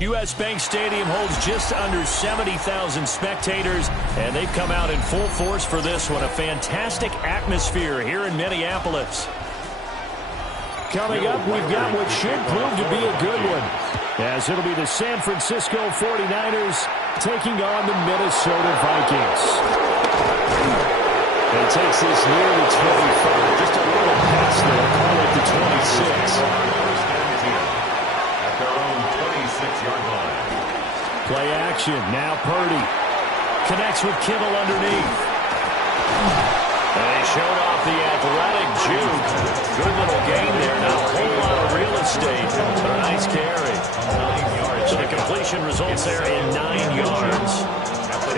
U.S. Bank Stadium holds just under 70,000 spectators, and they've come out in full force for this one. A fantastic atmosphere here in Minneapolis. Coming up, we've got what should prove to be a good one, as it'll be the San Francisco 49ers taking on the Minnesota Vikings. It takes this near the 25, just a little past there, call it the 26. Play action. Now Purdy connects with Kittle underneath. And he showed off the athletic juke. Good little gain there. Not a whole lot of real estate, but a nice carry. 9 yards. So the completion results there in 9 yards.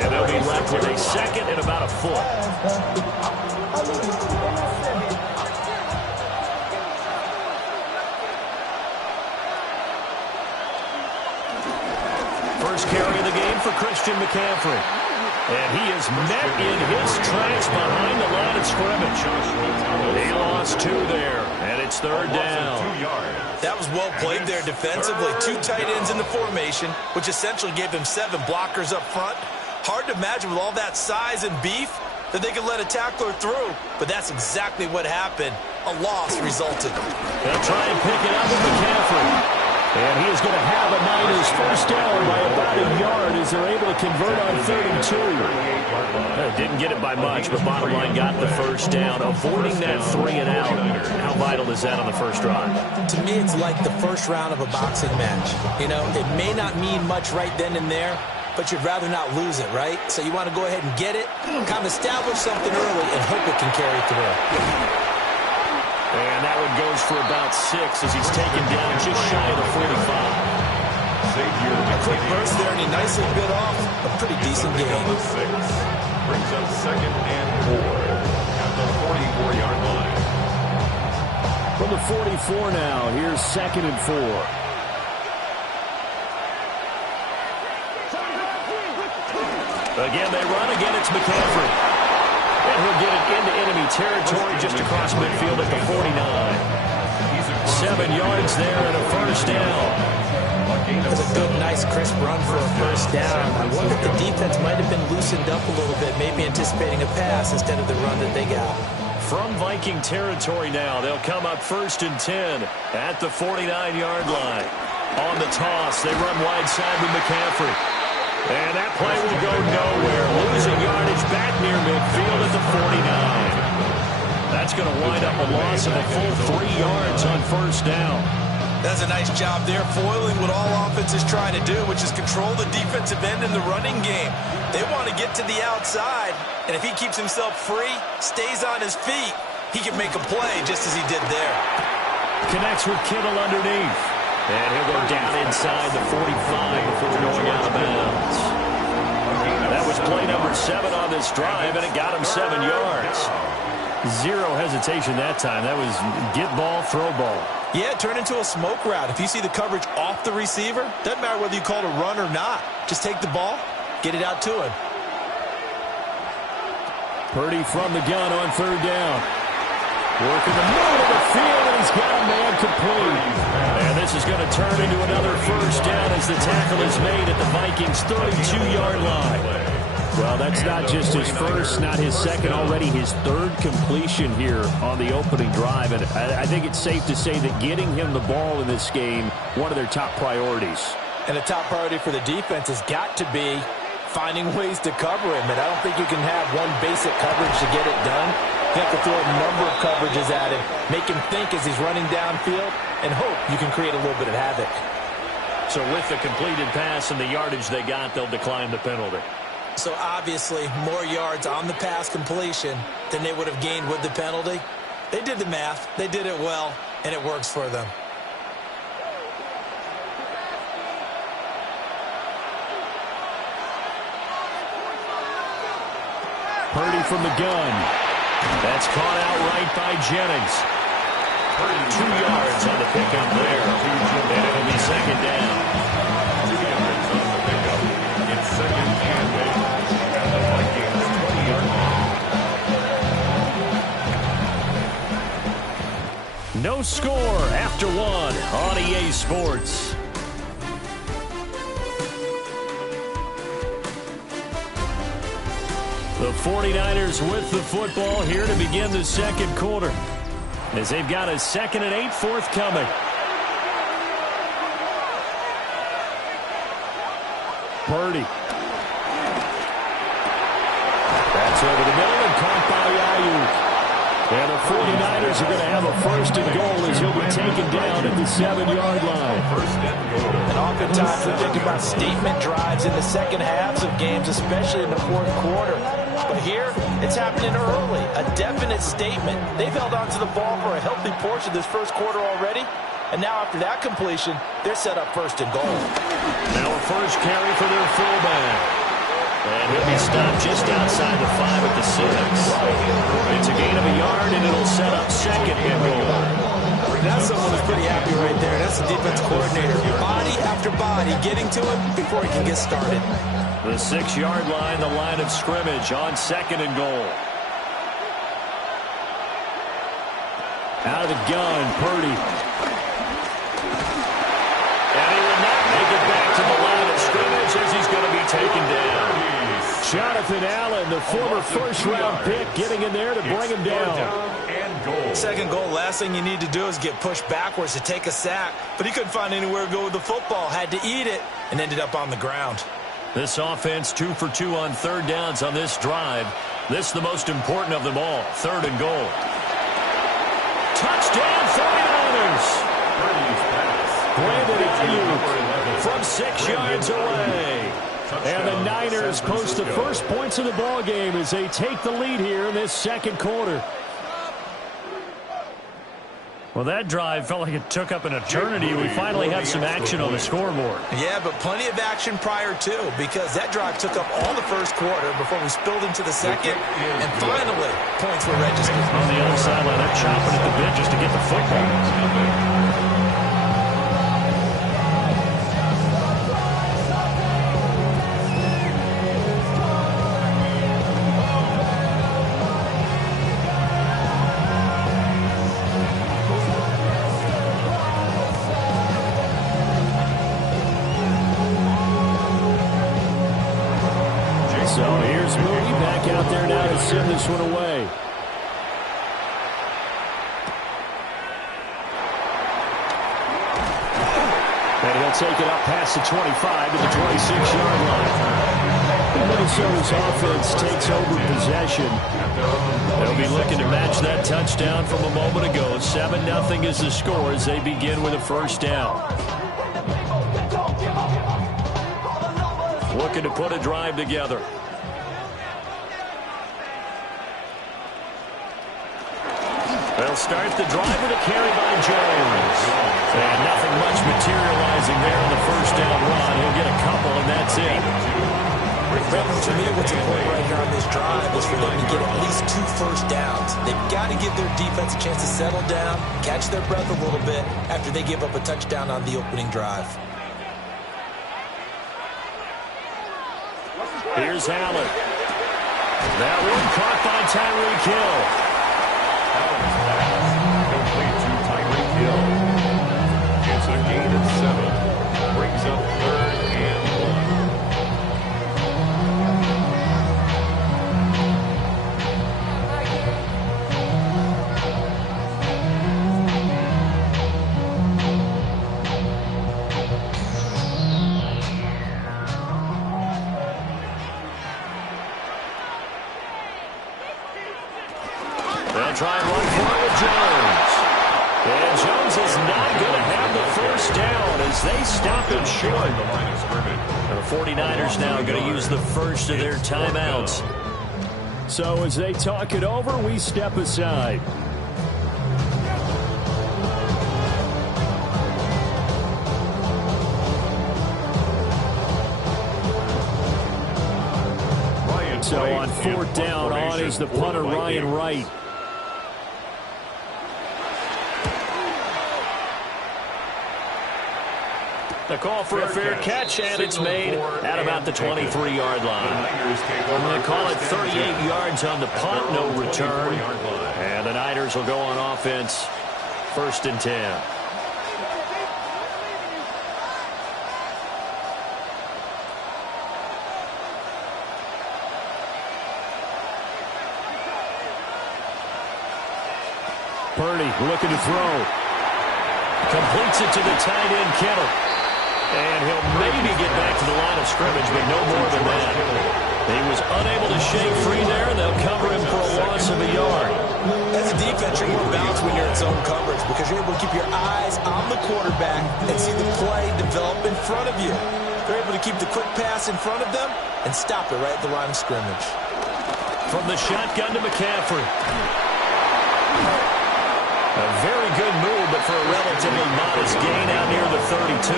And they'll be left with a second and about a foot. First carry of the game for Christian McCaffrey. And he is met in his tracks behind the line of scrimmage. He lost 2 there, and it's third down. That was well played there defensively. 2 tight ends in the formation, which essentially gave him 7 blockers up front. Hard to imagine with all that size and beef that they could let a tackler through, but that's exactly what happened. A loss resulted. They'll try and pick it up with McCaffrey. And he is going to have a Niners first down by about a yard as they're able to convert on 3rd and 2. Didn't get it by much, but bottom line got the first down, avoiding that 3 and out. How vital is that on the first drive? To me, it's like the first round of a boxing match. You know, it may not mean much right then and there, but you'd rather not lose it, right? So you want to go ahead and get it, kind of establish something early, and hope it can carry through. And that one goes for about 6 as he's taken down just shy of the 45. A quick burst there, and he nicely bit off a pretty decent game. Brings up 2nd and 4 at the 44-yard line. From the 44 now, here's 2nd and 4. Again, they run. Again, it's McCaffrey. And he'll get it into enemy territory just across midfield at the 49. 7 yards there and a first down. That's a good, nice, crisp run for a first down. I wonder if the defense might have been loosened up a little bit, maybe anticipating a pass instead of the run that they got. From Viking territory now, they'll come up 1st and 10 at the 49-yard line. On the toss, they run wide side with McCaffrey. And that play will go nowhere. Losing yardage back near midfield at the 49. That's going to wind up a loss of a full 3 yards on first down. That's a nice job there, foiling what all offense is trying to do, which is control the defensive end in the running game. They want to get to the outside, and if he keeps himself free, stays on his feet, he can make a play just as he did there. Connects with Kittle underneath. And he'll go down inside the 45 before going out of bounds. That was play number 7 on this drive, and it got him 7 yards. 0 hesitation that time. That was get ball, throw ball. Yeah, turn into a smoke route. If you see the coverage off the receiver, doesn't matter whether you call it a run or not. Just take the ball, get it out to him. Purdy from the gun on 3rd down. Working the middle of the field, and he's got a man complete. And this is going to turn into another first down as the tackle is made at the Vikings' 32-yard line. Well, that's not just his first, not his second, already his 3rd completion here on the opening drive. And I think it's safe to say that getting him the ball in this game, one of their top priorities. And the top priority for the defense has got to be finding ways to cover him. And I don't think you can have one basic coverage to get it done. You have to throw a number of coverages at him, make him think as he's running downfield, and hope you can create a little bit of havoc. So with the completed pass and the yardage they got, they'll decline the penalty. So obviously more yards on the pass completion than they would have gained with the penalty. They did the math, they did it well, and it works for them. Purdy from the gun. That's caught out right by Jennings. 2 yards on the pickup there. And it'll be 2nd down. 2 yards on the pickup. It's 2nd and 8 at the Vikings' 20-yard line. No score after 1 on EA Sports. The 49ers with the football here to begin the 2nd quarter, as they've got a 2nd and 8 forthcoming. Purdy. That's over the middle and caught by Ayuk. And the 49ers are going to have a 1st and goal as he'll be taken down at the 7-yard line. First and goal. And oftentimes we think about statement drives in the second halves of games, especially in the fourth quarter. But here, it's happening early, a definite statement. They've held on to the ball for a healthy portion of this first quarter already. And now after that completion, they're set up first and goal. Now a first carry for their fullback. And he'll be stopped just outside the 5 at the 6. It's a gain of a yard, and it'll set up second and goal. That's someone who's pretty happy right there. That's the defense coordinator. Body after body getting to him before he can get started. The 6-yard line, the line of scrimmage on second and goal. Out of the gun, Purdy. And he will not make it back to the line of scrimmage as he's going to be taken down. Jonathan Allen, the former first-round pick, getting in there to bring him down. Second goal, last thing you need to do is get pushed backwards to take a sack. But he couldn't find anywhere to go with the football, had to eat it, and ended up on the ground. This offense 2 for 2 on third downs on this drive. This the most important of them all, third and goal. Touchdown, 49ers! Brandon Ayuk from 6 yards away. And the Niners post the first points of the ball game as they take the lead here in this second quarter. Well, that drive felt like it took up an eternity. We finally have some action on the scoreboard. Yeah, but plenty of action prior to, because that drive took up all the first quarter before we spilled into the second, and finally, points were registered. On the other sideline, they're chopping at the bit just to get the football. So here's Mooney back out there now to send this one away. And he'll take it up past the 25 to the 26-yard line. Minnesota's offense takes over possession. They'll be looking to match that touchdown from a moment ago. 7-0 is the score as they begin with a first down. Looking to put a drive together. They'll start the drive with a carry by Jones. And nothing much materializing there in the first down run. He'll get a couple, and that's it. To me, what's important right here on this drive is for them to get at least 2 first downs. They've got to give their defense a chance to settle down, catch their breath a little bit after they give up a touchdown on the opening drive. Here's Allen. That one caught by Tyreek Hill. Complete to Tyreek Hill. It's a gain of 7. Brings up third and 1. They'll try and run for it with Jones. And Jones is not going to have the first down as they stop him short. The 49ers now going to use the first of their timeouts. So as they talk it over, we step aside. So on fourth down, on is the punter, Ryan Wright. The call for a fair catch, and it's made at about the 23-yard line. I'm going to call it 38 yards on the punt, no return. And the Niners will go on offense, 1st and 10. Purdy looking to throw. Completes it to the tight end, Kittle. And he'll maybe get back to the line of scrimmage, but no more than that. He was unable to shake free there, and they'll cover him for a loss of a yard. As As a defense, you're more balanced when you're in zone coverage because you're able to keep your eyes on the quarterback and see the play develop in front of you. They're able to keep the quick pass in front of them and stop it right at the line of scrimmage. From the shotgun to McCaffrey. A very good move, but for a relatively modest gain out near the 32.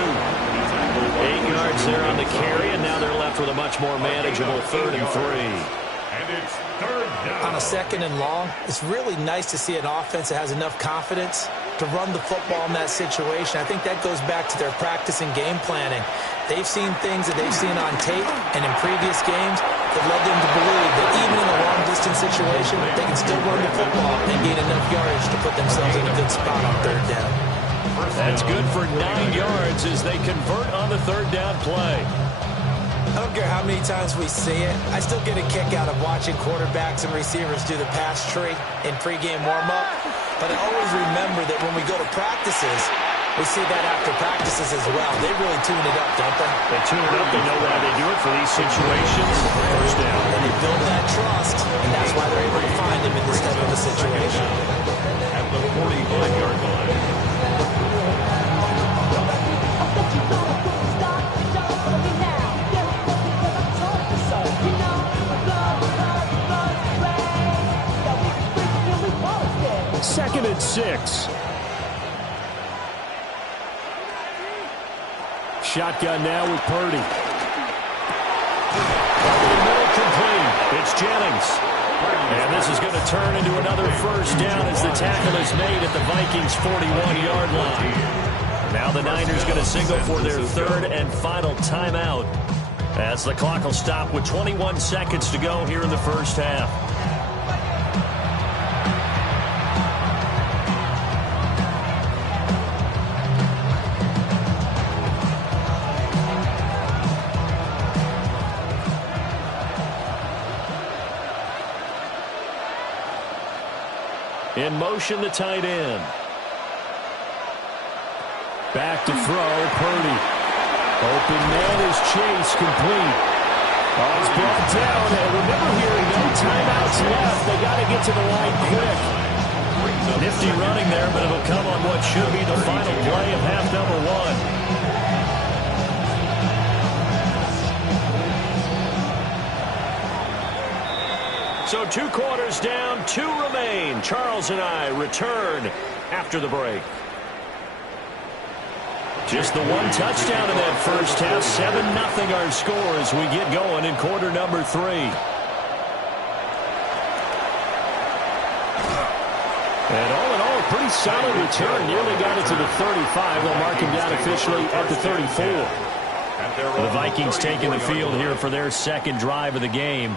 8 yards there on the carry, and now they're left with a much more manageable 3rd and 3. And it's 3rd down. On a 2nd and long, it's really nice to see an offense that has enough confidence to run the football in that situation. I think that goes back to their practice and game planning. They've seen things that they've seen on tape and in previous games that led them to believe that even in a long-distance situation, they can still run the football and gain enough yardage to put themselves in a good spot on 3rd down. That's good for 9 yards as they convert on the 3rd down play. I don't care how many times we see it. I still get a kick out of watching quarterbacks and receivers do the pass tree in pregame warm-up. But I always remember that when we go to practices, we see that after practices as well. They really tune it up, don't they? They tune it up. They know why they do it for these situations. 1st down. And they build that trust, and that's why they're able to find him in this type of a situation. At the 45-yard line. Second and 6. Shotgun now with Purdy. Over the middle, complete. It's Jennings. And this is going to turn into another 1st down as the tackle is made at the Vikings' 41-yard line. Now the Niners going to signal for their 3rd and final timeout as the clock will stop with 21 seconds to go here in the 1st half. In motion, the tight end. Back to throw, Purdy. Open man is Chase, complete. Oh, it's brought down, and remember here, no timeouts left. They got to get to the line quick. Nifty running there, but it'll come on what should be the final play of half number 1. So 2 quarters down, 2 remain. Charles and I return after the break. Just the 1 touchdown in that 1st half. 7-0 our score as we get going in quarter number 3. And all in all, a pretty solid return. Nearly got it to the 35. They'll mark him down officially at the 34. The Vikings taking the field here for their 2nd drive of the game.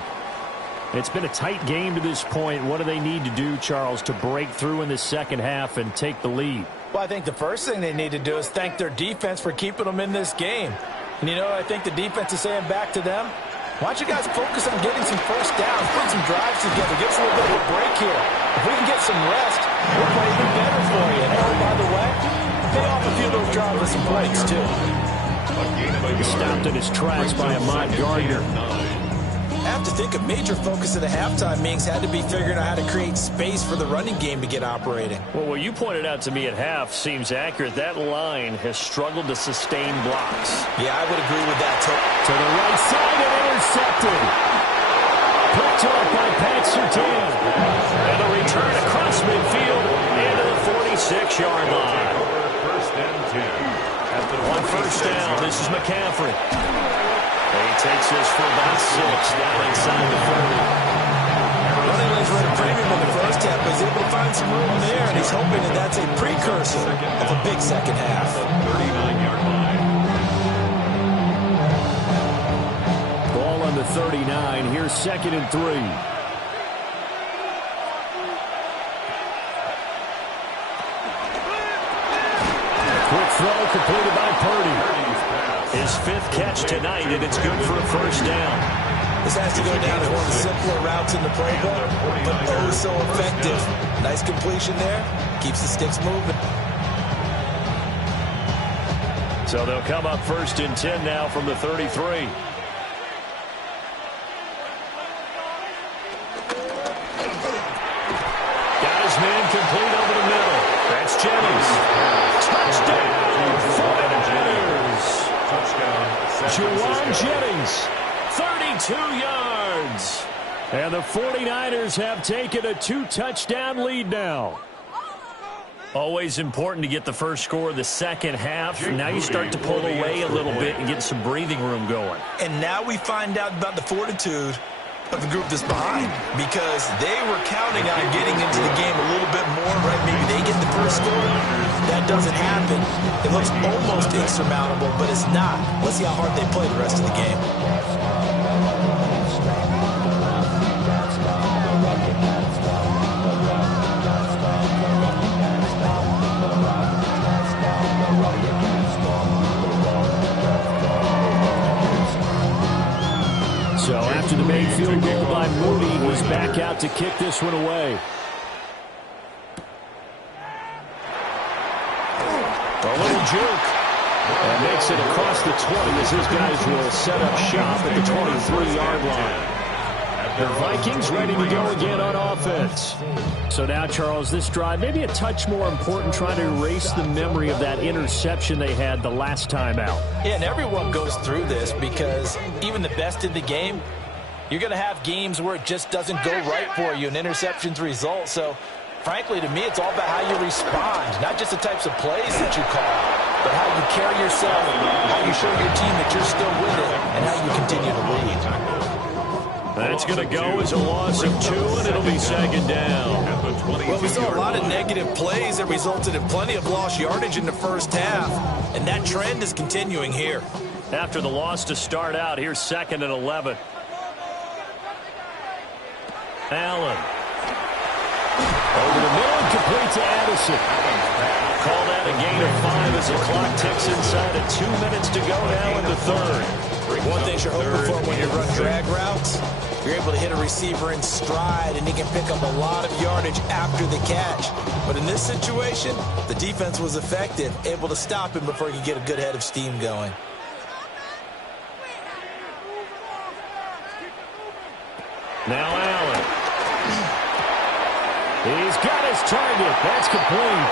It's been a tight game to this point. What do they need to do, Charles, to break through in the 2nd half and take the lead? Well, I think the first thing they need to do is thank their defense for keeping them in this game. And, you know, I think the defense is saying back to them, why don't you guys focus on getting some 1st downs, put some drives together, give us a little bit of a break here. If we can get some rest, we'll play even better for you. And, oh, by the way, pay off a few of those drives with some points, too. Stopped in his tracks by Ahmad Gardner. I have to think a major focus of the halftime meetings had to be figuring out how to create space for the running game to get operating. Well, what you pointed out to me at half seems accurate. That line has struggled to sustain blocks. Yeah, I would agree with that. To the right side and intercepted. Picked off by Pat Surtain. And a return across midfield into the 46-yard line. 1st and 10. 1 1st down. This is McCaffrey. He takes this for about 6 down inside the 30. Running lanes were a premium in the 1st half, but he's able to find some room there, and he's hoping that that's a precursor of a big 2nd half. 39-yard line. Ball on the 39. Here's 2nd and 3. Quick throw completed by Purdy. His 5th catch tonight, and it's good for a 1st down. This has to go down as one of the simpler routes in the playbook, but oh so effective. Nice completion there. Keeps the sticks moving. So they'll come up 1st and 10 now from the 33. Got his man Touchdown, 49ers. Juwan Touchdown, Jennings, 32 yards. And the 49ers have taken a 2-touchdown lead now. Always important to get the first score of the second half. Now you start to pull away a little bit and get some breathing room going. And now we find out about the fortitude of the group that's behind, because they were counting on getting into the game a little bit more, right? Maybe they get the first score. That doesn't happen. It looks almost insurmountable, but it's not. Let's see how hard they play the rest of the game. So after the made field goal by Mooney, he's back out to kick this one away. A little juke. And makes it across the 20 as his guys will set up shop at the 23-yard line. The Vikings ready to go again on offense. So now, Charles, this drive maybe a touch more important, trying to erase the memory of that interception they had the last time out. Yeah, and everyone goes through this, because even the best in the game, you're going to have games where it just doesn't go right for you, and interceptions result. So, frankly, to me, it's all about how you respond, not just the types of plays that you call, but how you carry yourself, how you show your team that you're still with it, and how you continue to lead. That's going to go as a loss of 2, and it'll be second down. Well, we saw a lot of negative plays that resulted in plenty of lost yardage in the first half, and that trend is continuing here. After the loss to start out, here's 2nd and 11. Allen. Over the middle and complete to Addison. Call that a gain of 5 as the clock ticks inside of 2 minutes to go now in the third. One thing you're hoping for when you run drag routes, you're able to hit a receiver in stride, and he can pick up a lot of yardage after the catch. But in this situation, the defense was effective, able to stop him before he could get a good head of steam going. Now Allen. He's got his target. That's complete.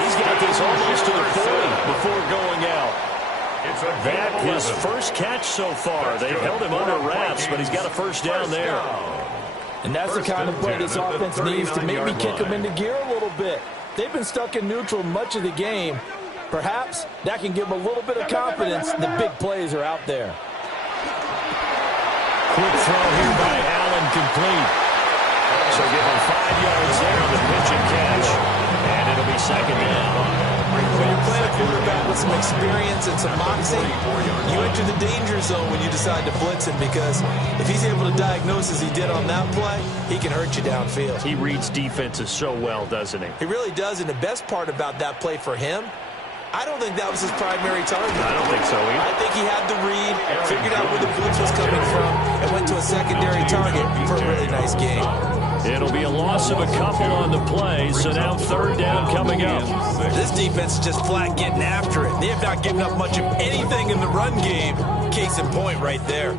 He's got this almost to the 40 before going out. That his first catch so far. They've held him under wraps, but he's got a first down there. And that's the kind of play this offense needs to maybe kick them into gear a little bit. They've been stuck in neutral much of the game. Perhaps that can give them a little bit of confidence that big plays are out there. Quick throw here by Allen, complete. So give him 5 yards there on the pitch and catch. And it'll be second down. When you're playing a quarterback with some experience and some moxie, you enter the danger zone when you decide to blitz him, because if he's able to diagnose as he did on that play, he can hurt you downfield. He reads defenses so well, doesn't he? He really does, and the best part about that play for him, I don't think that was his primary target. I don't think so either. I think he had the read, figured out where the blitz was coming from, and went to a secondary target for a really nice game. It'll be a loss of a couple on the play, so now third down coming up. This defense is just flat getting after it. They have not given up much of anything in the run game. Case in point right there.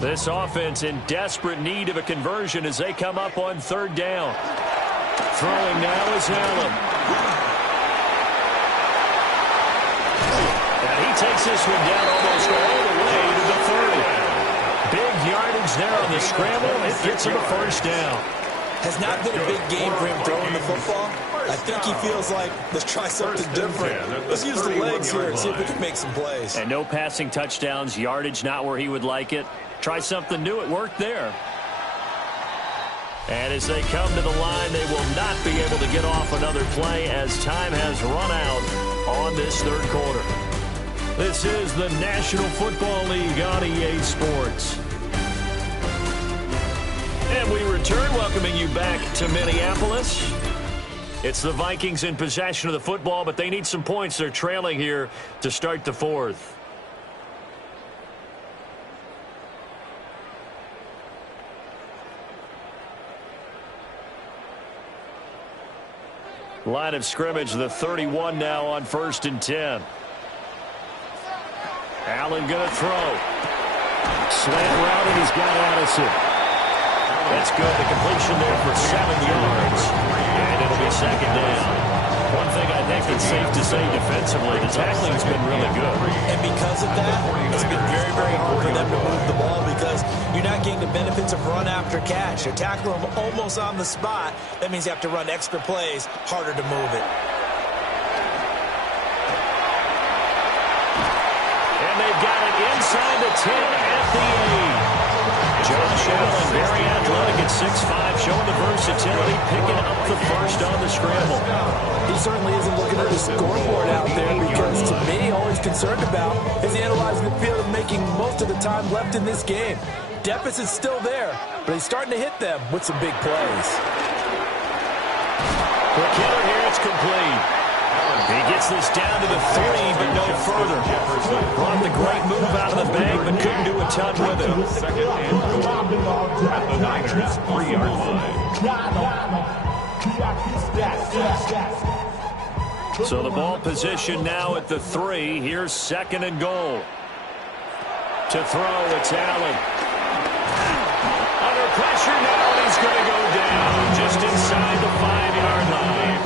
This offense in desperate need of a conversion as they come up on third down. Throwing now is Allen. And he takes this one down almost all the way to the 30. Big yardage there on the scramble. It gets him a first down. Has not been a big game for him throwing the football. I think he feels like, let's try something different. Let's use the legs here and see if we can make some plays. And no passing touchdowns, yardage not where he would like it. Try something new, it worked there. And as they come to the line, they will not be able to get off another play as time has run out on this third quarter. This is the National Football League on EA Sports. And we return, welcoming you back to Minneapolis. It's the Vikings in possession of the football, but they need some points. They're trailing here to start the fourth. Line of scrimmage, the 31 now on 1st and 10. Allen going to throw. Slant route, and he's got Addison. That's good. The completion there for 7 yards. And it'll be second down. One thing I think think it's safe to say defensively, the tackling's been really good. And because of that, it's been very, very hard for them to move the ball because you're not getting the benefits of run after catch. You're tackling them almost on the spot. That means you have to run extra plays, harder to move it. And they've got it inside the 10 at the 8. Josh Allen, very athletic at 6'5", showing the versatility, picking up the first on the scramble. He certainly isn't looking at the scoreboard out there because, to me, all he's concerned about is analyzing the field and making most of the time left in this game. Deficit's still there, but he's starting to hit them with some big plays. For Killer here, it's complete. He gets this down to the 3, but no further. Brought the great move out of the bag, but couldn't do a ton with it. Second and goal at the Niners' 3-yard line. So the ball position now at the 3. Here's second and goal. To throw, it's Allen. Under pressure now, and he's going to go down just inside the 5-yard line.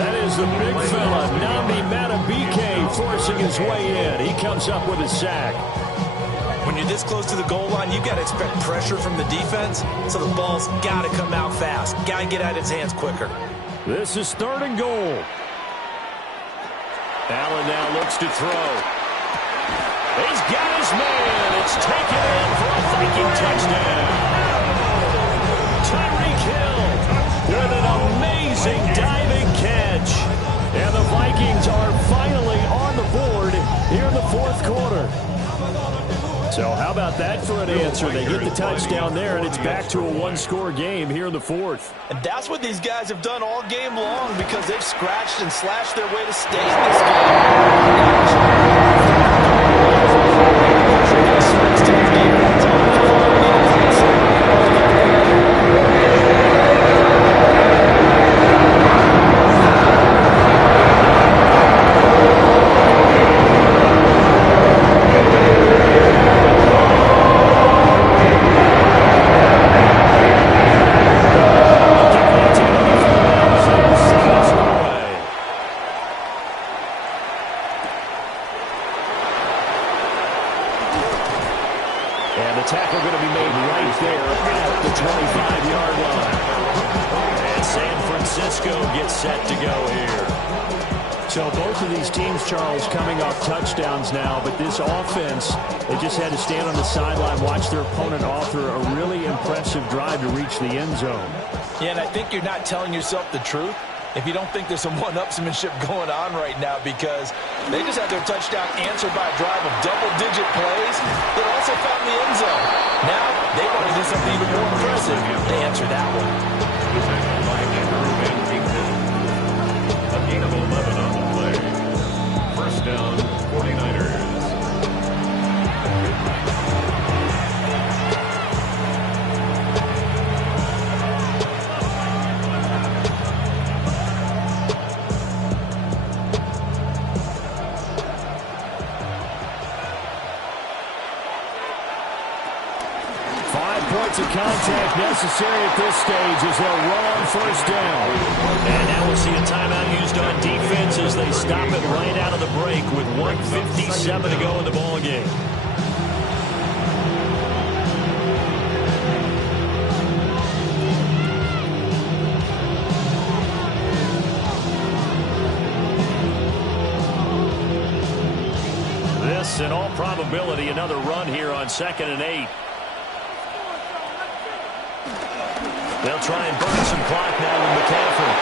That is the big fella, Nnamdi Madubuike, forcing his way in. He comes up with a sack. When you're this close to the goal line, you've got to expect pressure from the defense, so the ball's got to come out fast. Got to get out of his hands quicker. This is third and goal. Allen now looks to throw. He's got his man. It's taken in for a Viking touchdown. Tyreek Hill with an amazing diving catch. And the Vikings are finally on the board here in the fourth quarter. So how about that for an answer? They get the touchdown there, and it's back to a one-score game here in the fourth. And that's what these guys have done all game long because they've scratched and slashed their way to stay in this game. Now, but this offense, they just had to stand on the sideline, watch their opponent author a really impressive drive to reach the end zone. Yeah, and I think you're not telling yourself the truth if you don't think there's some one-upsmanship going on right now because they just had their touchdown answered by a drive of double-digit plays that also found the end zone. Now, they want to do something even more impressive. They answer that one. A gain of 11 on the play. First down, 49ers. 5 points of contact necessary at this stage as they'll run on first down. And now we'll see a timeout used on defense as they stop it right out of the break with 1:57 to go in the ballgame. This, in all probability, another run here on 2nd and 8. They'll try and burn some clock now with McCaffrey.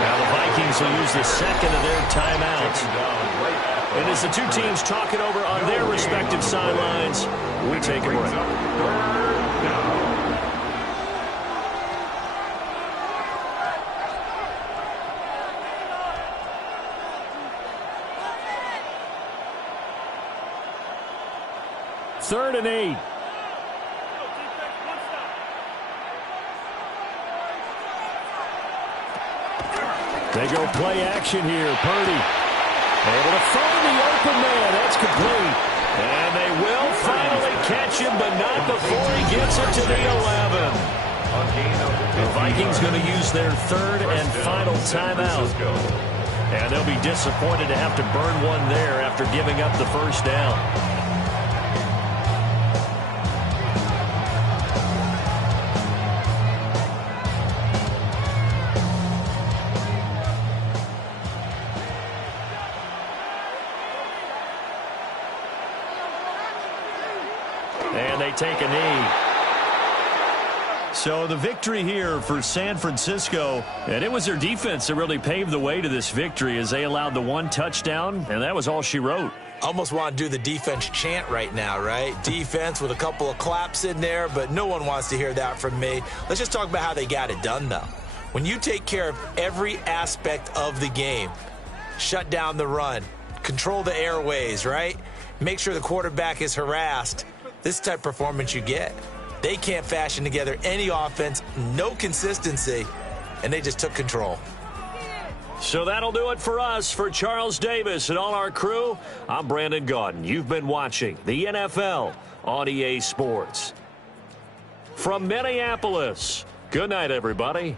Now the Vikings will use the second of their timeouts. And as the two teams talk it over on their respective sidelines, we take a break. Third and 8. They go play action here. Purdy able to find the open man. That's complete. And they will finally catch him, but not before he gets it to the 11. The Vikings going to use their third and final timeout. And they'll be disappointed to have to burn one there after giving up the first down. And they take a knee. So the victory here for San Francisco, and it was their defense that really paved the way to this victory as they allowed the one touchdown, and that was all she wrote. Almost want to do the defense chant right now, right? Defense with a couple of claps in there, but no one wants to hear that from me. Let's just talk about how they got it done, though. When you take care of every aspect of the game, shut down the run, control the airways, right? Make sure the quarterback is harassed. This type of performance you get. They can't fashion together any offense, no consistency, and they just took control. So that'll do it for us. For Charles Davis and all our crew, I'm Brandon Gaudin. You've been watching the NFL on EA Sports. From Minneapolis, good night, everybody.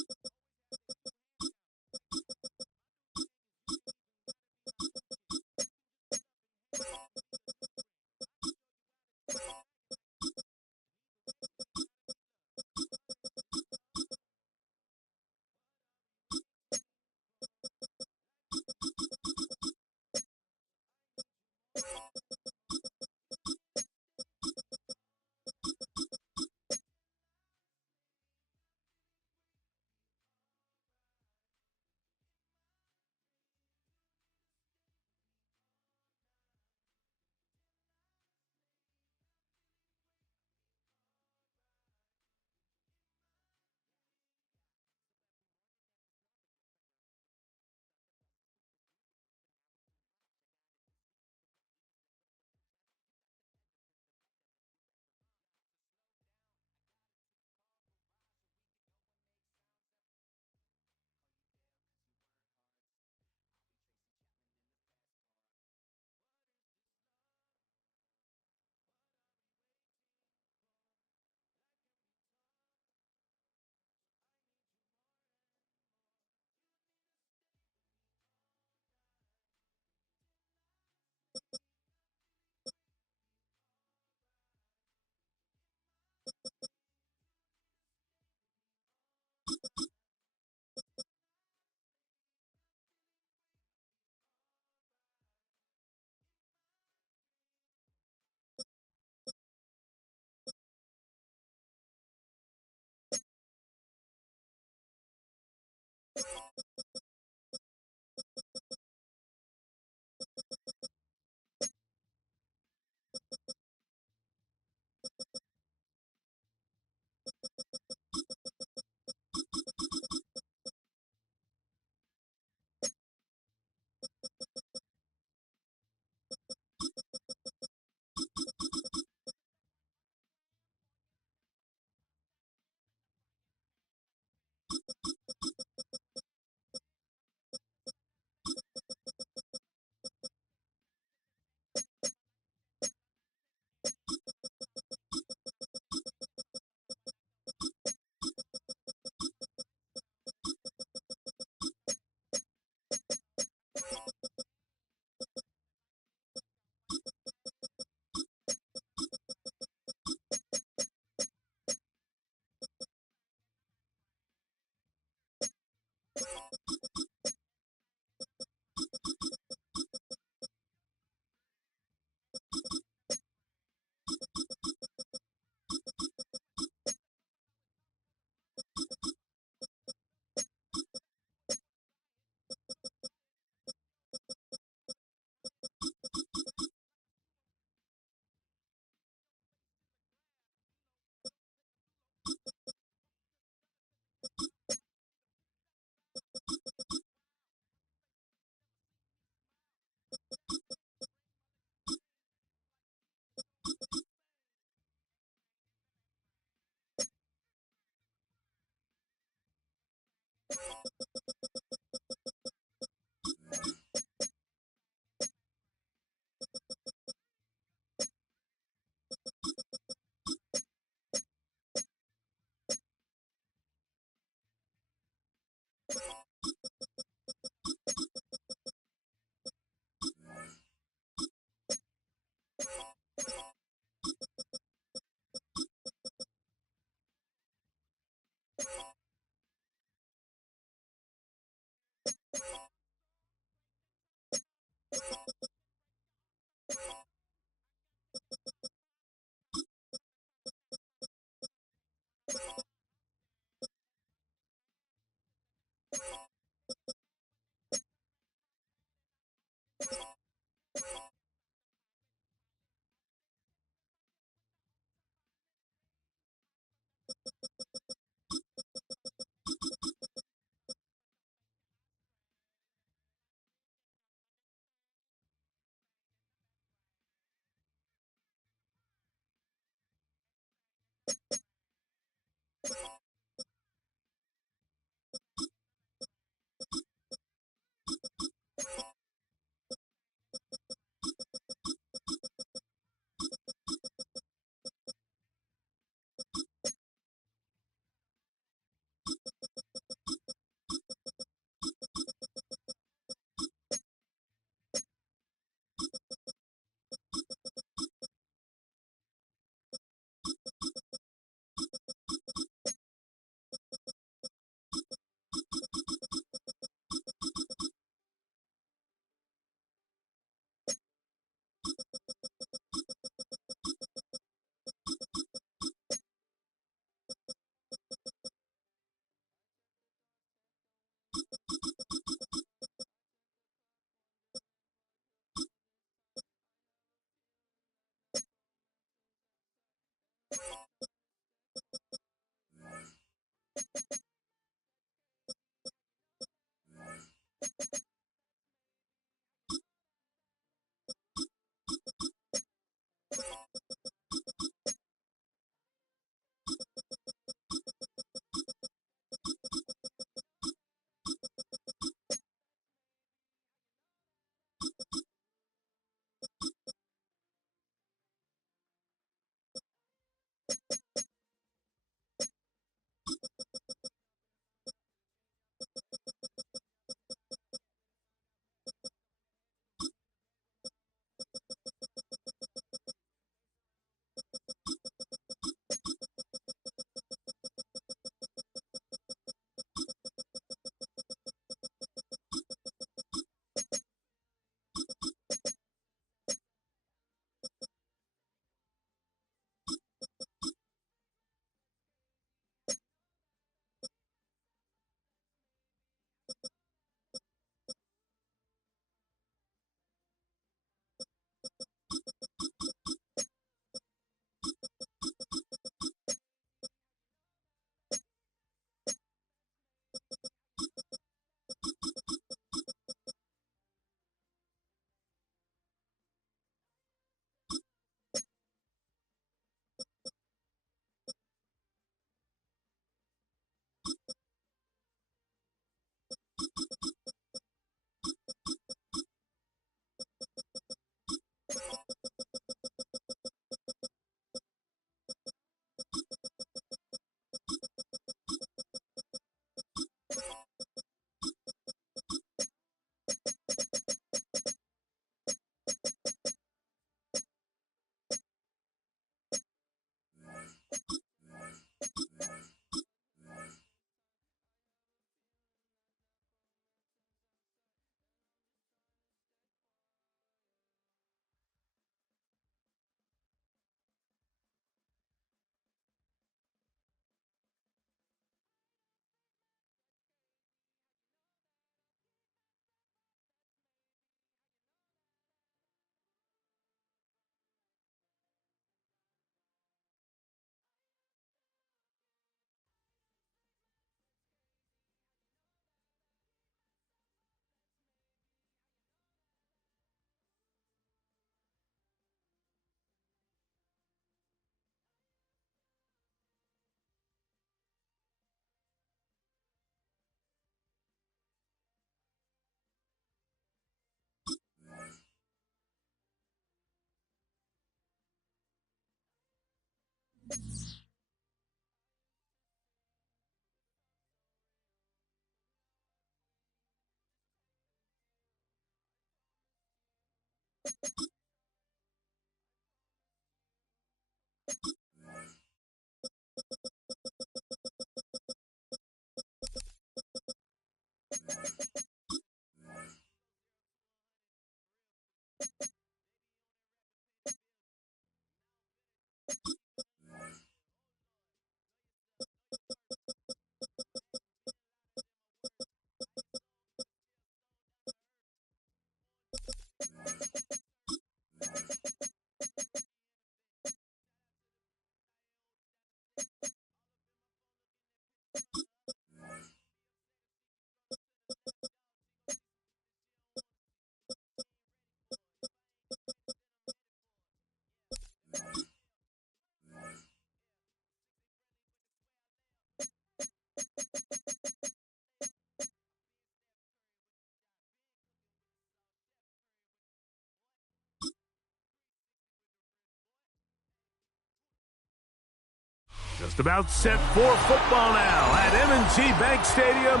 Just about set for football now at M&T Bank Stadium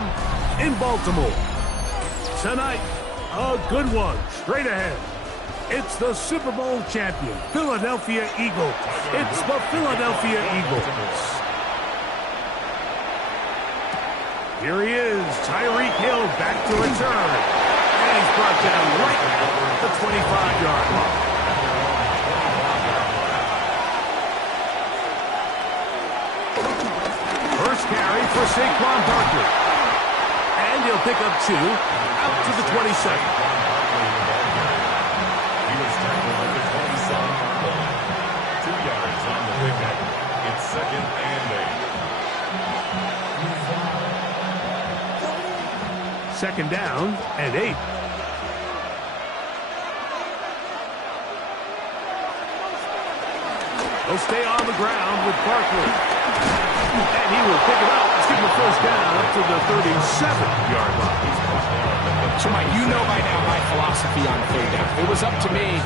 in Baltimore. Tonight, a good one straight ahead. It's the Super Bowl champion, Philadelphia Eagles. It's the Philadelphia Eagles. Here he is, Tyreek Hill back to return. And he's brought down right at the 25-yard line. First carry for Saquon Barkley. And he'll pick up 2 out to the 27. He was tackled at the 27-yard line. 2 yards on the pickup. It's 2nd and 8. 2nd down and 8. He'll stay on the ground with Barkley. And he will pick it up. Let's give him a first down up to the 37-yard line. So, Mike, you know by now my philosophy on 3rd down. If it was up to me,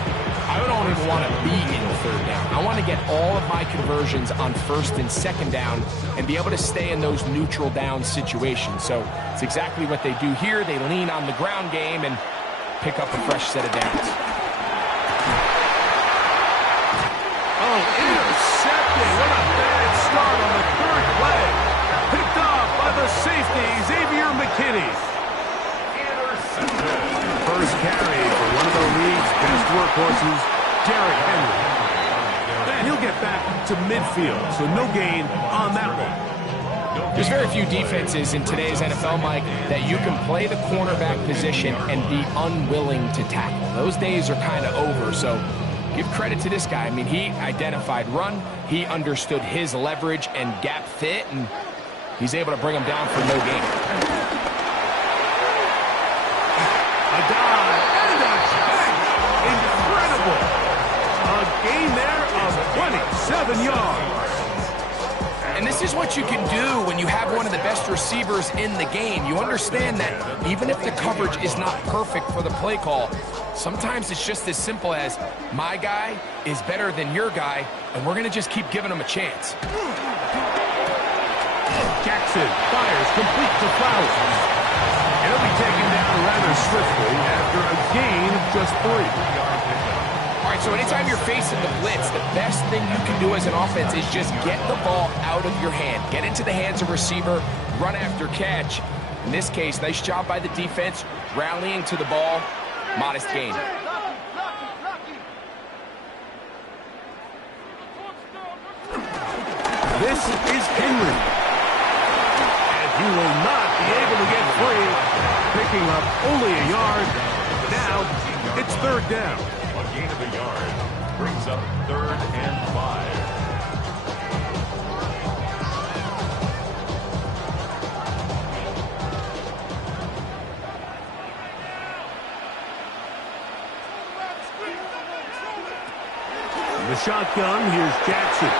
I don't even want to be in 3rd down. I want to get all of my conversions on 1st and 2nd down and be able to stay in those neutral down situations. So it's exactly what they do here. They lean on the ground game and pick up a fresh set of downs. Oh, intercepted. What a bad start on the 3rd play. Picked off by the safety, Xavier McKinney. First carry for one of the league's best workhorses, Derrick Henry. And he'll get back to midfield, so no gain on that one. There's very few defenses in today's NFL, Mike, that you can play the cornerback position and be unwilling to tackle. Those days are kind of over, so give credit to this guy. I mean, he identified run, he understood his leverage and gap fit, and he's able to bring him down for no gain. A dive and a catch. Incredible. A gain there of 27 yards. And this is what you can do when you have one of the best receivers in the game. You understand that even if the coverage is not perfect for the play call, sometimes it's just as simple as my guy is better than your guy, and we're going to just keep giving him a chance. Jackson fires complete to Flowers. He'll be taken down rather swiftly after a gain of just 3. All right, so anytime you're facing the blitz, the best thing you can do as an offense is just get the ball out of your hand. Get into the hands of receiver, run after catch. In this case, nice job by the defense, rallying to the ball, modest gain. This is Henry. And he will not be able to get free, picking up only a yard. Now, it's third down. A gain of a yard brings up 3rd and 5. The shotgun, here's Jackson.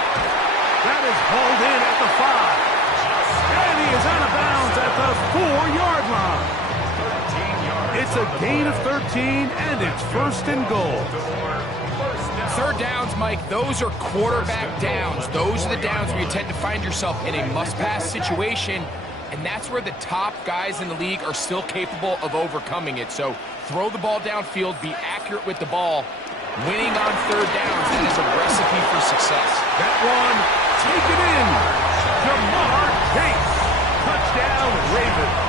That is hauled in at the 5. And he is out of bounds at the 4-yard line. It's a gain of 13, and it's 1st and goal. Third downs, Mike, those are quarterback downs. Those are the downs where you tend to find yourself in a must-pass situation, and that's where the top guys in the league are still capable of overcoming it. So throw the ball downfield, be accurate with the ball. Winning on third downs, that is a recipe for success. That one, taken in. Jamar Chase. Touchdown, Ravens.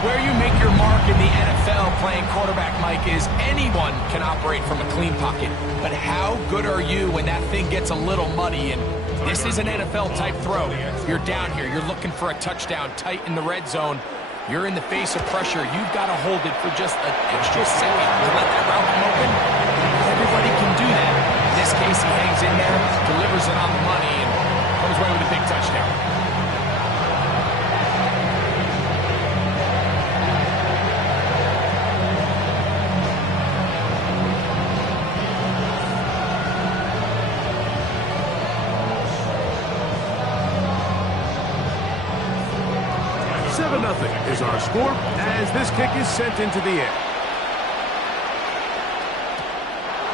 Where you make your mark in the NFL playing quarterback, Mike, is anyone can operate from a clean pocket. But how good are you when that thing gets a little muddy? And this is an NFL-type throw. You're down here. You're looking for a touchdown tight in the red zone. You're in the face of pressure. You've got to hold it for just an extra second to let that route come open. Everybody can do that. In this case, he hangs in there, delivers it on the money, and comes away with a big touchdown. Nothing is our score as this kick is sent into the air.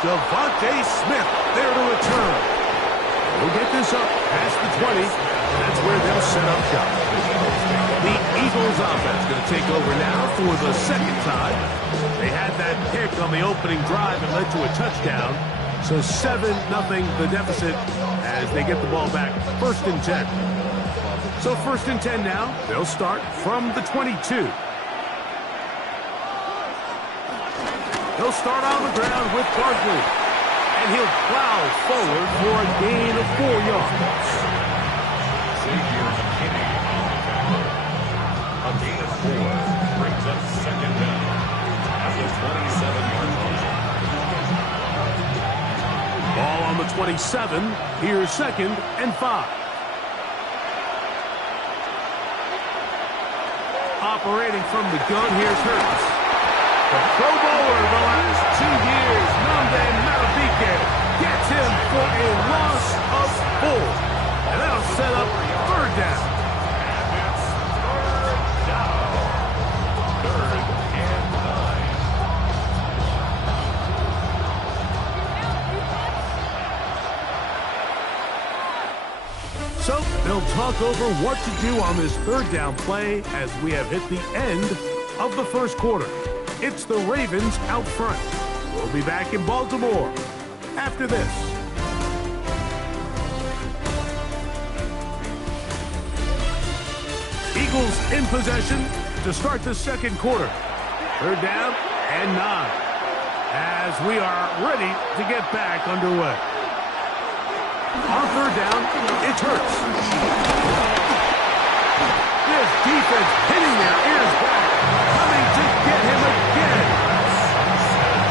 Devontae Smith there to return. We'll get this up past the 20. That's where they'll set up shop. The Eagles offense going to take over now for the second time. They had that kick on the opening drive and led to a touchdown. So 7-0 the deficit as they get the ball back. 1st and 10. So 1st and 10 now. They'll start from the 22. They'll start on the ground with Barkley. And he'll plow forward for a gain of 4 yards. Xavier McKinney on the cover. A gain of 4 brings up 2nd down at the 27-yard line. Ball on the 27. Here's 2nd and 5. Operating from the gun, here's Hurts. The Pro Bowler the last 2 years, Nnamdi Madubuike, gets him for a loss of 4. And that'll set up 3rd down. And it's 3rd down. 3rd and 9. So they'll talk over what to do on this 3rd down play as we have hit the end of the 1st quarter. It's the Ravens out front. We'll be back in Baltimore after this. Eagles in possession to start the 2nd quarter. 3rd down and 9 as we are ready to get back underway. On 3rd down, it's Hurts. This defense hitting their ears back, coming to get him again.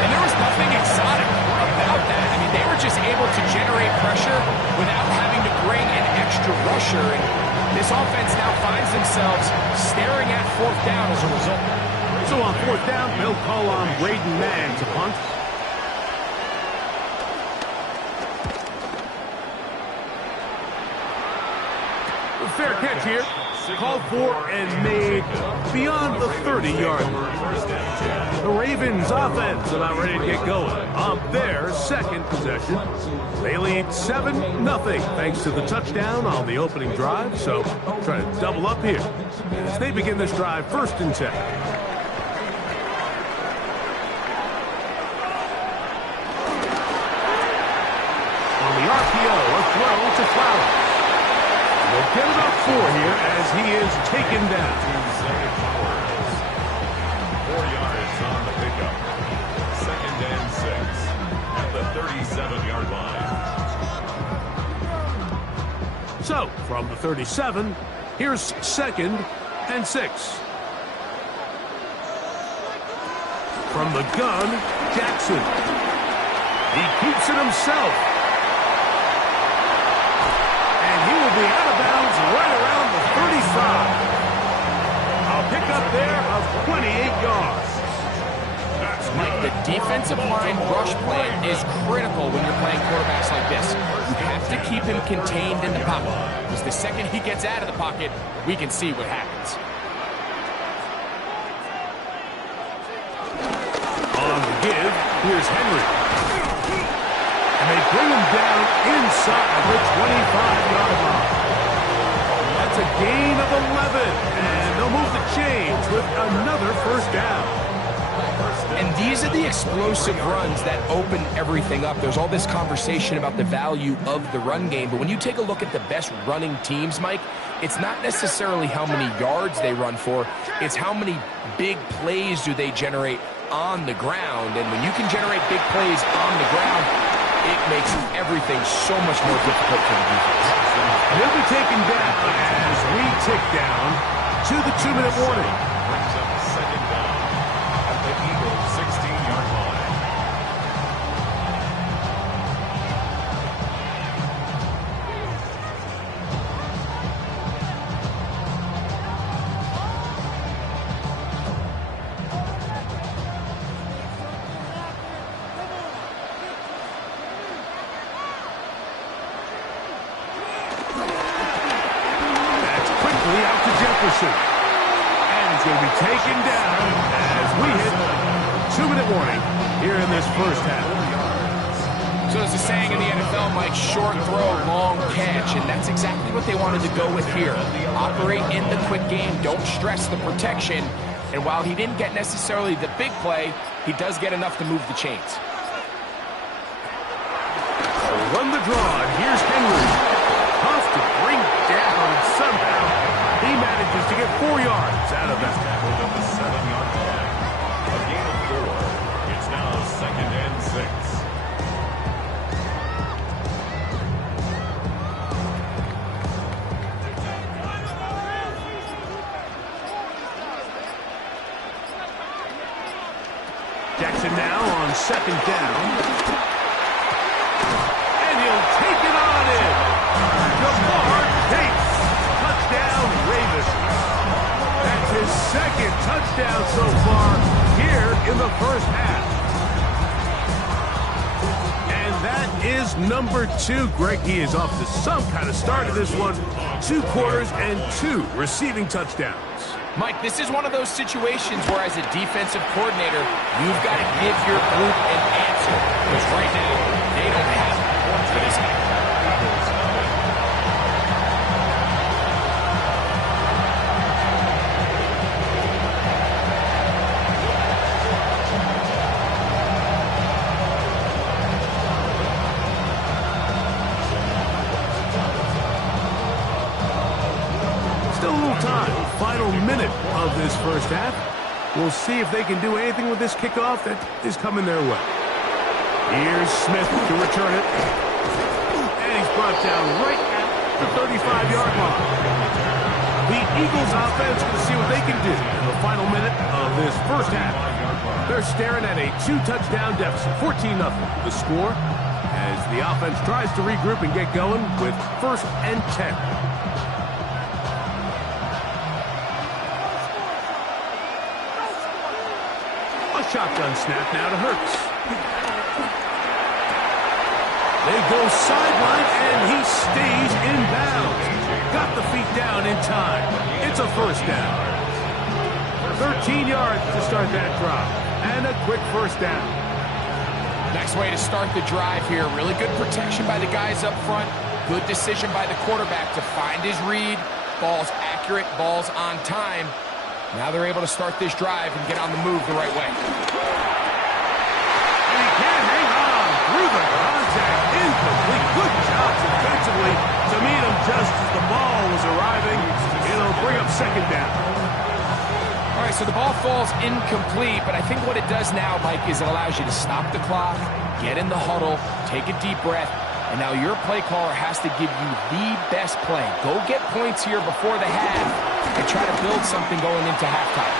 And there was nothing exotic about that. I mean, they were just able to generate pressure without having to bring an extra rusher. And this offense now finds themselves staring at 4th down as a result. So on 4th down, they'll call on Braden Mann to punt. Fair catch here. Called for and made beyond the 30-yard line. The Ravens offense about ready to get going on their 2nd possession. They lead 7-0 thanks to the touchdown on the opening drive. So try to double up here as they begin this drive 1st and 10. Flowers. They'll get about 4 here as he is taken down. Zay Flowers. 4 yards on the pickup. 2nd and 6 at the 37-yard line. So, from the 37, here's 2nd and 6. From the gun, Jackson. He keeps it himself. And he will be out of bounds right around the 35. A pickup there of 28 yards. Mike, the defensive line rush plan is critical when you're playing quarterbacks like this. You have to keep him contained in the pocket, because the second he gets out of the pocket, we can see what happens. On the give, here's Henry. And they bring him down inside the 25-yard line. That's a gain of 11, and they'll move the chains with another first down. And these are the explosive runs that open everything up. There's all this conversation about the value of the run game, but when you take a look at the best running teams, Mike, it's not necessarily how many yards they run for, it's how many big plays do they generate on the ground. And when you can generate big plays on the ground, it makes everything so much more difficult for the defense. He'll be taken down as we tick down to the 2-minute warning. Brings up 2nd down at the Eagles' 16-yard line. That's quickly out to Jefferson. And he's going to be taken down as we hit 2-minute warning here in this first half. So there's a saying in the NFL, Mike, short throw, long catch, and that's exactly what they wanted to go with here. Operate in the quick game, don't stress the protection, and while he didn't get necessarily the big play, he does get enough to move the chains. Run the draw, and here's Henry. Tough to bring down somehow. He manages to get 4 yards out of that. Tackled at the 7-yard line. A gain of 4. It's now 2nd and 6. Jackson now on 2nd down. And he'll take it on in. Jamar Chase. Touchdown, Ravens. That's his 2nd touchdown so far here in the first half. And that is number 2. Greg, he is off to some kind of start in this one. 2 quarters and 2 receiving touchdowns. Mike, this is one of those situations where as a defensive coordinator, you've got to give your group an answer. Because right now, they don't have one for this game. Still a little time. Final minute of this first half. We'll see if they can do anything with this kickoff that is coming their way. Here's Smith to return it. And he's brought down right at the 35-yard line. The Eagles offense will see what they can do in the final minute of this first half. They're staring at a 2-touchdown deficit, 14-0. The score as the offense tries to regroup and get going with 1st and 10. Shotgun snap now to Hurts. They go sideline, and he stays in bounds. Got the feet down in time. It's a first down. 13 yards to start that drive. And a quick first down. Nice way to start the drive here. Really good protection by the guys up front. Good decision by the quarterback to find his read. Ball's accurate, ball's on time. Now they're able to start this drive and get on the move the right way. And he can't hang on through the contact. Incomplete. Good job defensively. second down. All right, so the ball falls incomplete, but I think what it does now, Mike, is it allows you to stop the clock, get in the huddle, take a deep breath, and now your play caller has to give you the best play. Go get points here before the half and try to build something going into halftime.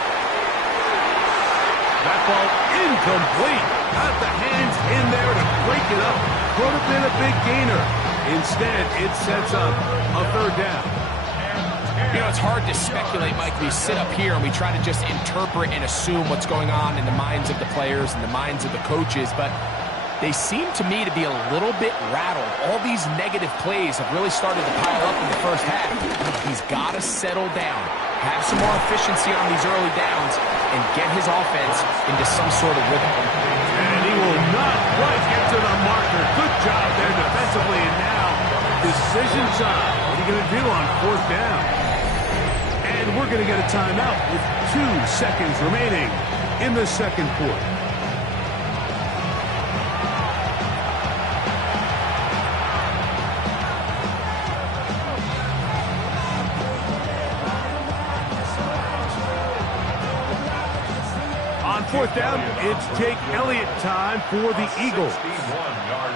That ball incomplete. Got the hands in there to break it up. Could have been a big gainer. Instead, it sets up a third down. You know, it's hard to speculate, Mike. We sit up here and we try to just interpret and assume what's going on in the minds of the players and the minds of the coaches, but they seem to me to be a little bit rattled. All these negative plays have really started to pile up in the first half. He's got to settle down, have some more efficiency on these early downs, and get his offense into some sort of rhythm. And he will not quite get to the marker. Good job there defensively, and now decision time. What are you going to do on fourth down? And we're going to get a timeout with 2 seconds remaining in the second quarter. On fourth down, it's Jake Elliott time for the Eagles.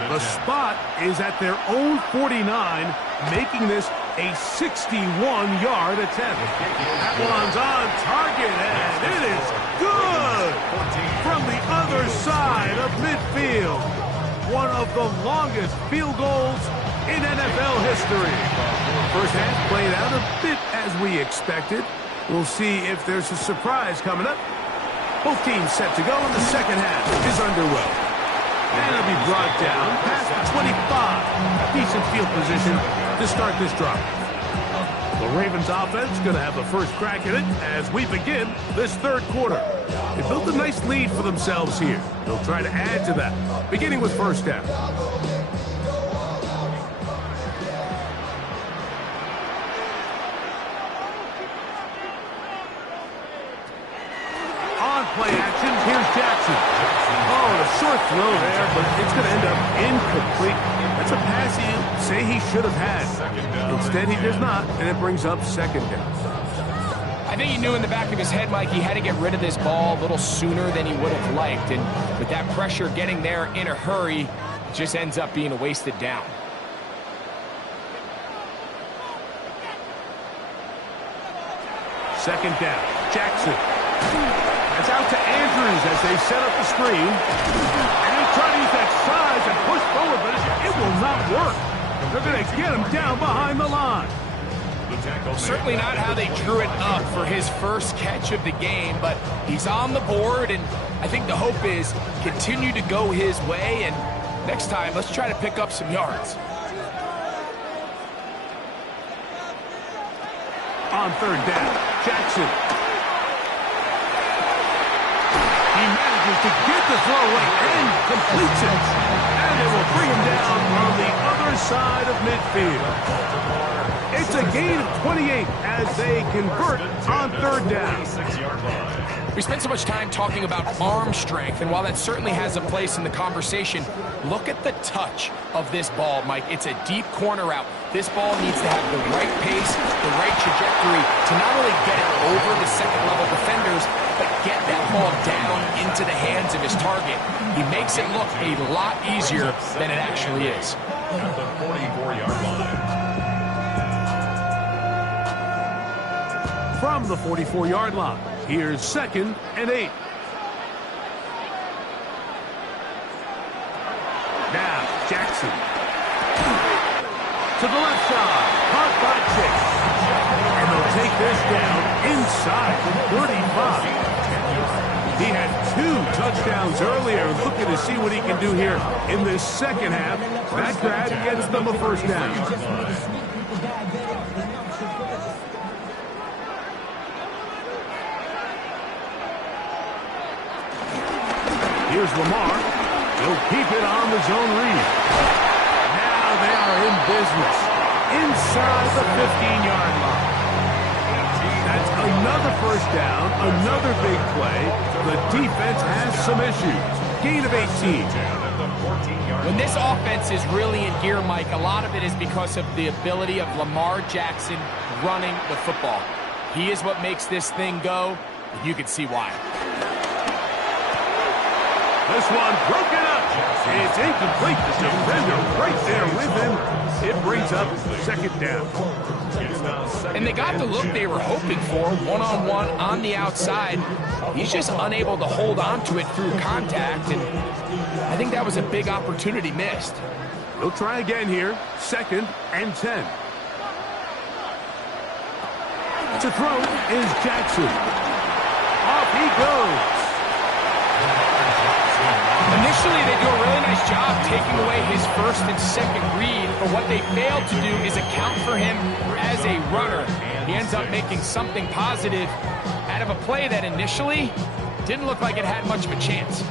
The spot is at their own 49, making this a 61-yard attempt. That one's on target, and it is good from the other side of midfield. One of the longest field goals in NFL history. First half played out a bit as we expected. We'll see if there's a surprise coming up. Both teams set to go, and the second half is underway. And it'll be brought down past the 25. Decent field position to start this drive. The Ravens offense going to have the first crack at it as we begin this third quarter. They built a nice lead for themselves here. They'll try to add to that, beginning with first down. On play action, here's Jackson. Oh, a short throw there, but it's going to end up incomplete. That's a pass you say he should have had. Instead, he does not, and it brings up second down. I think he knew in the back of his head, Mike, he had to get rid of this ball a little sooner than he would have liked. And with that pressure getting there in a hurry, it just ends up being a wasted down. Second down, Jackson. It's out to Andrews as they set up the screen. And he's trying to use that size and push forward, but it will not work. They're going to get him down behind the line. Certainly not how they drew it up for his first catch of the game, but he's on the board, and I think the hope is continue to go his way, and next time, let's try to pick up some yards. On third down, Jackson. He manages to get the throw away and completes it. And it will bring him down on the other side of midfield. It's a gain of 28 as they convert on third down. We spent so much time talking about arm strength, and while that certainly has a place in the conversation, look at the touch of this ball, Mike. It's a deep corner route. This ball needs to have the right pace, the right trajectory to not only get it over the second-level defenders, but get that ball down into the hands of his target. He makes it look a lot easier than it actually is. At the 44-yard line. From the 44-yard line, here's 2nd and 8. Now, Jackson. To the left side, caught by Chase. And they'll take this down inside the 35. He had 2 touchdowns earlier, looking to see what he can do here in this second half. That grab gets them a first down. Here's Lamar. He'll keep it on the zone read. Now they are in business inside the 15-yard line. That's another first down, another big play. The defense has some issues. Gain of 18. When this offense is really in gear, Mike, a lot of it is because of the ability of Lamar Jackson running the football. He is what makes this thing go, and you can see why. This one broken up. It's incomplete. The defender right there with him. It brings up second down. And they got the look they were hoping for, one-on-one on the outside. He's just unable to hold on to it through contact, and I think that was a big opportunity missed. He'll try again here. 2nd and 10. To throw is Jackson. Off he goes. Initially, they do a really nice job taking away his first and second read, but what they failed to do is account for him as a runner. He ends up making something positive out of a play that initially didn't look like it had much of a chance.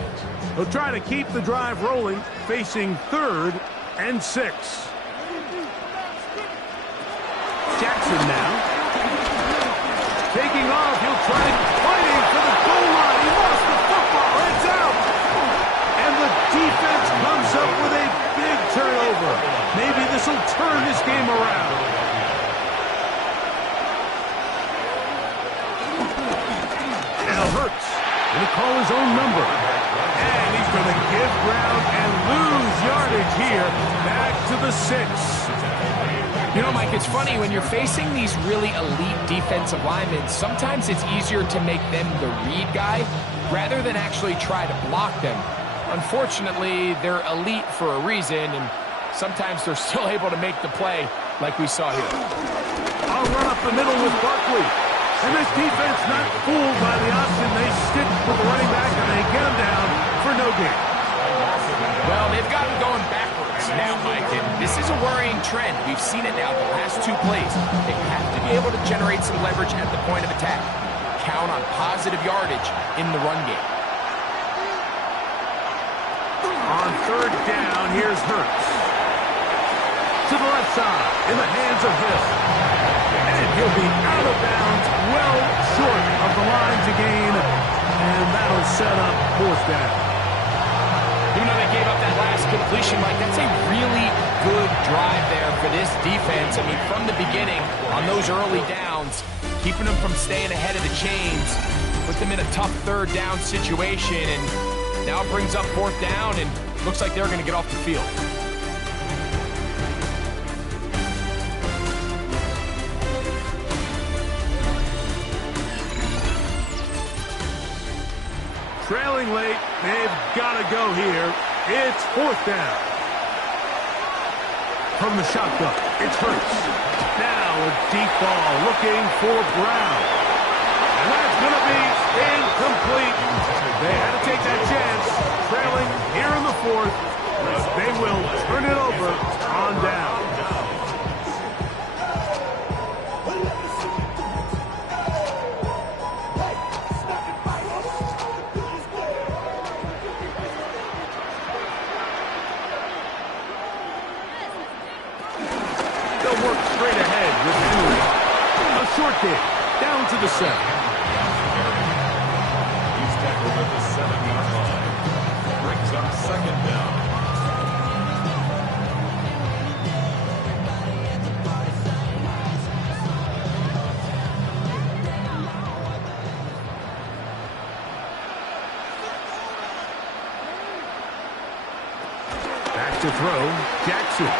He'll try to keep the drive rolling, facing 3rd and 6. Jackson now. Taking off, he'll try fighting for the goal line. He lost the football. It's out. And the defense comes up with a big turnover. Maybe this will turn this game around. Now Hurts going to call his own number. And he's going to give ground and lose yardage here. Back to the 6. You know, Mike, it's funny, when you're facing these really elite defensive linemen, sometimes it's easier to make them the read guy rather than actually try to block them. Unfortunately, they're elite for a reason, and sometimes they're still able to make the play like we saw here. I'll run up the middle with Barkley. And this defense not fooled by the option. They stick with the running back, and they get him down for no gain. Well, they've got him going backwards now, Mike, and this is a worrying trend. We've seen it now the last 2 plays. They have to be able to generate some leverage at the point of attack. Count on positive yardage in the run game. On 3rd down, here's Hurts. To the left side, in the hands of Hill. And he'll be out of bounds, well short of the line to gain. And that'll set up 4th down. Even though they gave up that last completion, Mike, that's a really good drive there for this defense. I mean, from the beginning, on those early downs, keeping them from staying ahead of the chains, put them in a tough 3rd down situation, and now it brings up 4th down, and looks like they're going to get off the field. Trailing late, they've got to go here. It's 4th down. From the shotgun, it's Hurts. Now a deep ball looking for Brown. And that's going to be incomplete. They had to take that chance, trailing here in the 4th. But they will turn it over on down. Short kick, down to the 7. He's tackled at the 7-yard line. Brings up 2nd down. Back to throw, Jackson.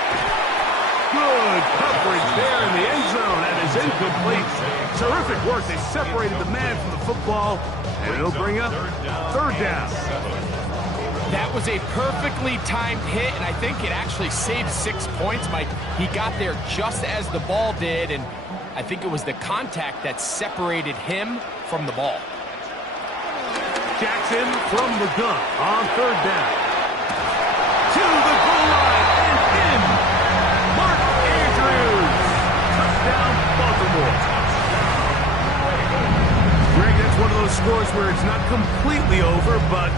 Good coverage there in the end zone, and is incomplete. Terrific work. They separated the man from the football, and it'll bring up 3rd down. That was a perfectly timed hit, and I think it actually saved 6 points, Mike. He got there just as the ball did, and I think it was the contact that separated him from the ball. Jackson from the gun on 3rd down. To the goal line and in. Mark Andrews. Touchdown, Baltimore. Greg, that's one of those scores where it's not completely over, but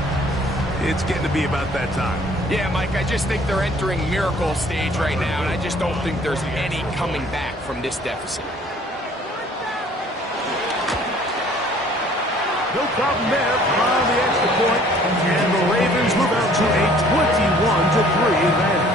it's getting to be about that time. Yeah, Mike, I just think they're entering miracle stage right now, and I just don't think there's any coming back from this deficit. No problem there on the extra point, and the Ravens move out to a 21-3 advantage.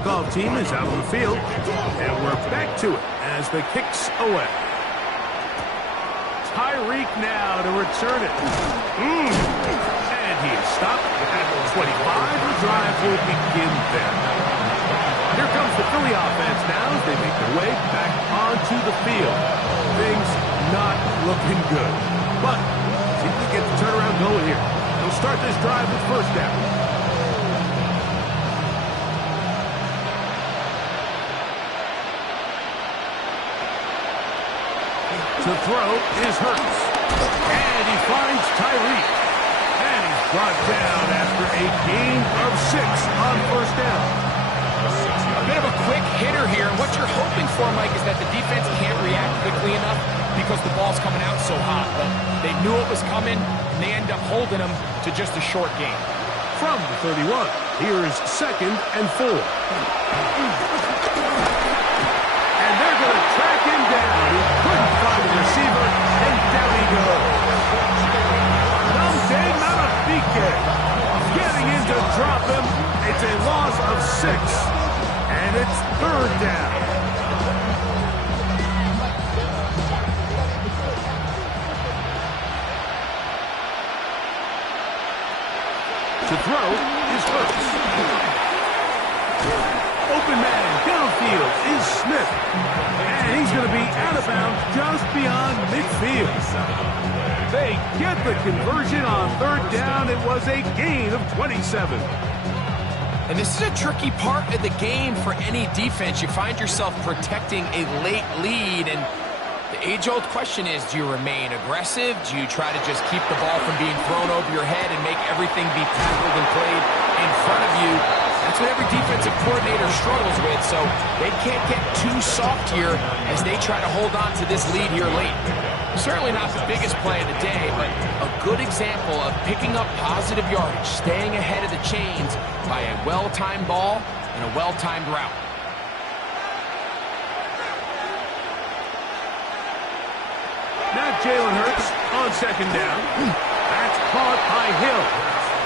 kickoff team is out on the field, and we're back to it as the kick's away. Tyreek now to return it. And he is stopped at 25. The drive will begin there. Here comes the Philly offense now as they make their way back onto the field. Things not looking good. But see if we get the turnaround going here. They'll start this drive with first down. To throw is Hurts. And he finds Tyreek. And he's brought down after a gain of 6 on first down. A bit of a quick hitter here. What you're hoping for, Mike, is that the defense can't react quickly enough because the ball's coming out so hot. But they knew it was coming, and they end up holding them to just a short gain. From the 31, here is 2nd and 4. And they're going to track him down. He couldn't find the receiver, and down he goes. Dante Madubuike getting in to drop him. It's a loss of 6, and it's 3rd down. To throw is Hurts. Open man downfield is Smith. And he's going to be out of bounds just beyond midfield. They get the conversion on 3rd down. It was a gain of 27. And this is a tricky part of the game for any defense. You find yourself protecting a late lead, and the age-old question is, do you remain aggressive? Do you try to just keep the ball from being thrown over your head and make everything be tackled and played in front of you? That's what every defensive coordinator struggles with, so they can't get too soft here as they try to hold on to this lead here late. Certainly not the biggest play of the day, but a good example of picking up positive yardage, staying ahead of the chains by a well-timed ball and a well-timed route. Now Jalen Hurts on 2nd down. That's caught by Hill.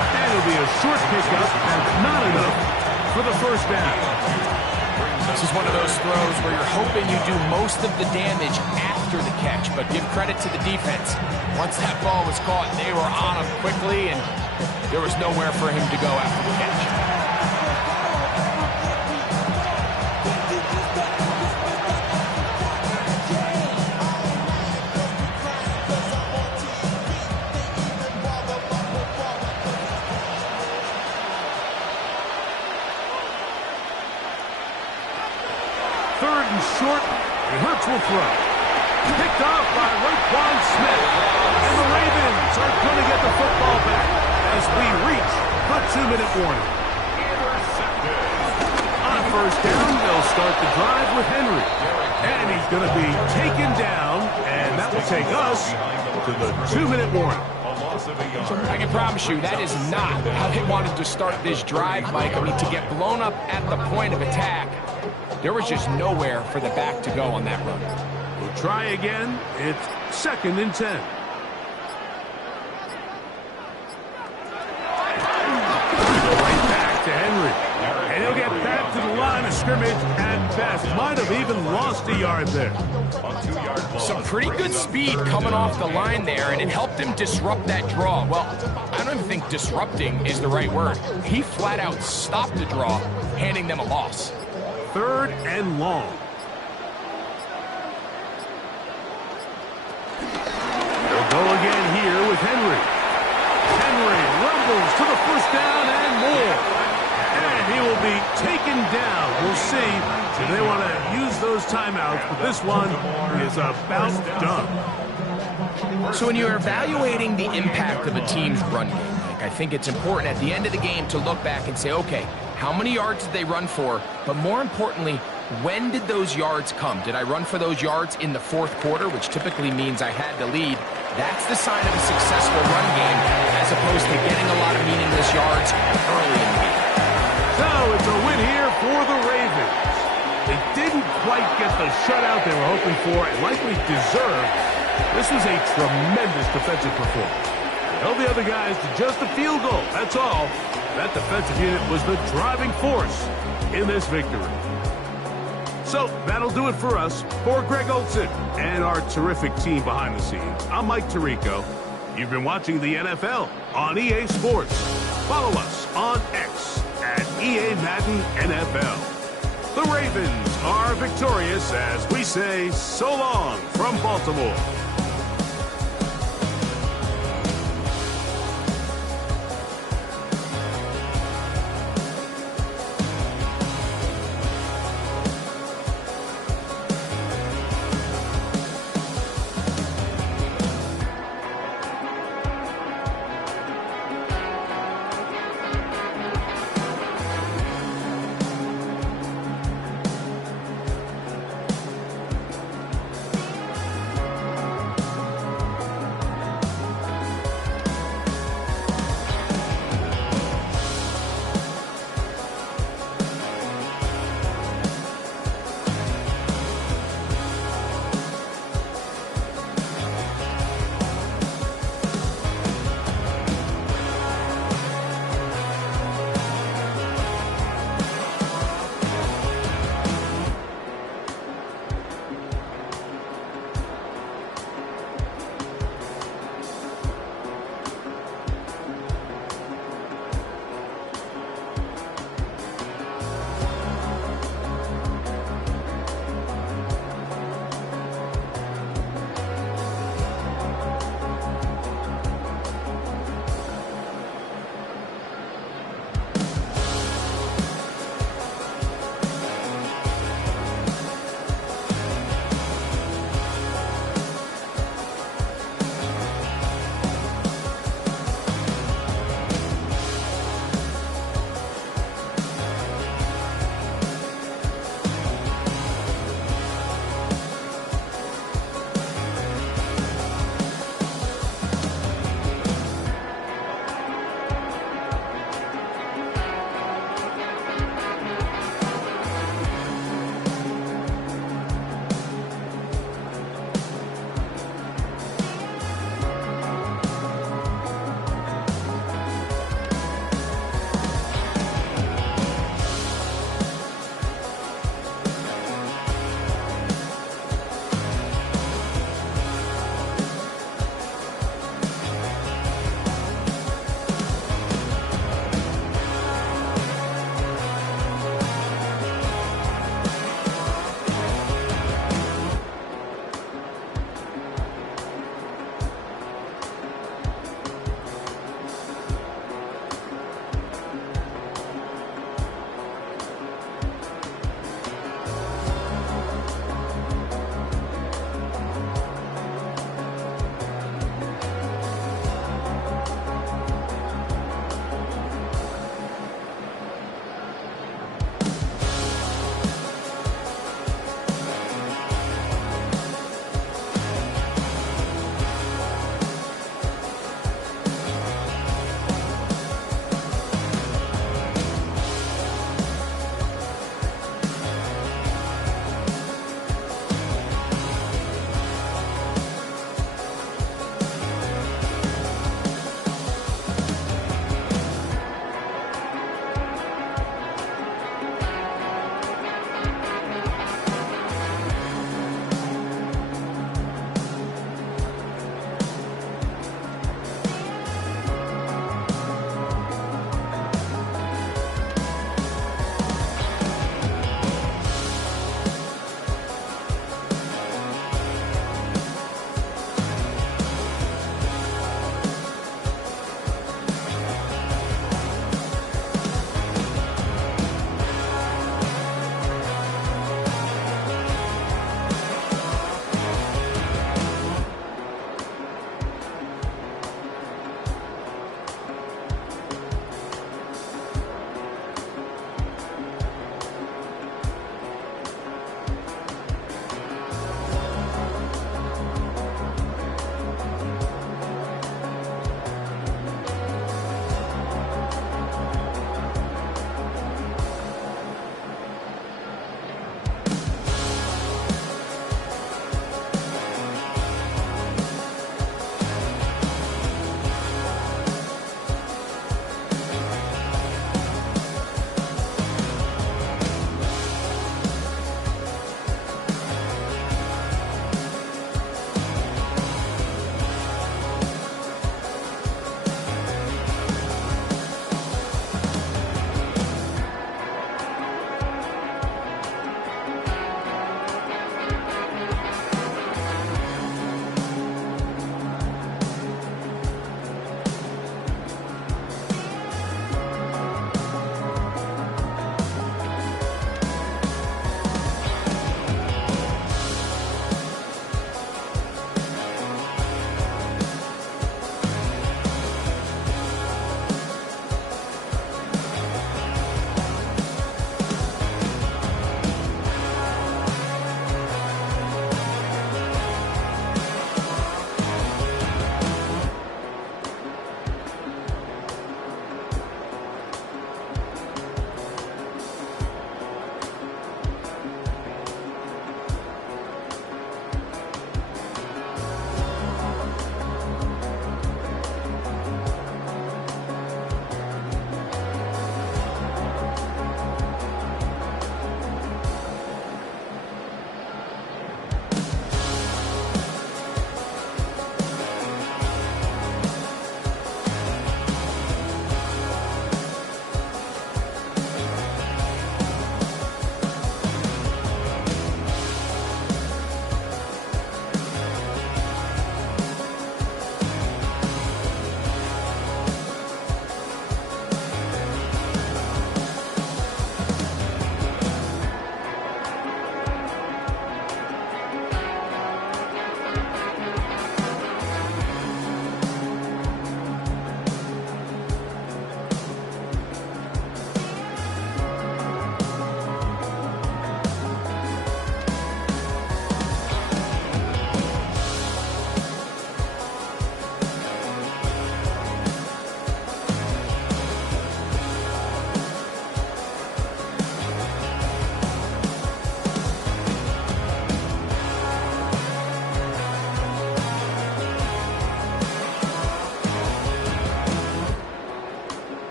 And it'll be a short pickup and not enough for the first down. This is one of those throws where you're hoping you do most of the damage after the catch, but give credit to the defense. Once that ball was caught, they were on him quickly, and there was nowhere for him to go after the catch. Short, and Hurts will throw. Picked off by Roquan Smith. And the Ravens are going to get the football back as we reach the 2-minute warning. On first down, they'll start the drive with Henry. And he's going to be taken down, and that will take us to the 2-minute warning. I can promise you that is not how they wanted to start this drive, Mike. I mean, to get blown up at the point of attack, there was just nowhere for the back to go on that run. We'll try again. It's 2nd and 10. Right back to Henry. And he'll get back to the line of scrimmage at best. Might have even lost a yard there. Some pretty good speed coming off the line there, and it helped him disrupt that draw. Well, I don't even think disrupting is the right word. He flat out stopped the draw, handing them a loss. 3rd and long. They'll go again here with Henry. Henry rumbles to the first down and more. And he will be taken down. We'll see if they want to use those timeouts, but this one is about done. So when you're evaluating the impact of a team's run game, I think it's important at the end of the game to look back and say, okay, how many yards did they run for? But more importantly, when did those yards come? Did I run for those yards in the 4th quarter, which typically means I had the lead? That's the sign of a successful run game, as opposed to getting a lot of meaningless yards early in the game. So it's a win here for the Ravens. They didn't quite get the shutout they were hoping for and likely deserved. This was a tremendous defensive performance. They held the other guys to just a field goal, that's all. That defensive unit was the driving force in this victory. So that'll do it for us. For Greg Olsen and our terrific team behind the scenes, I'm Mike Tirico. You've been watching the NFL on EA Sports. Follow us on X at EA Madden NFL. The Ravens are victorious as we say so long from Baltimore.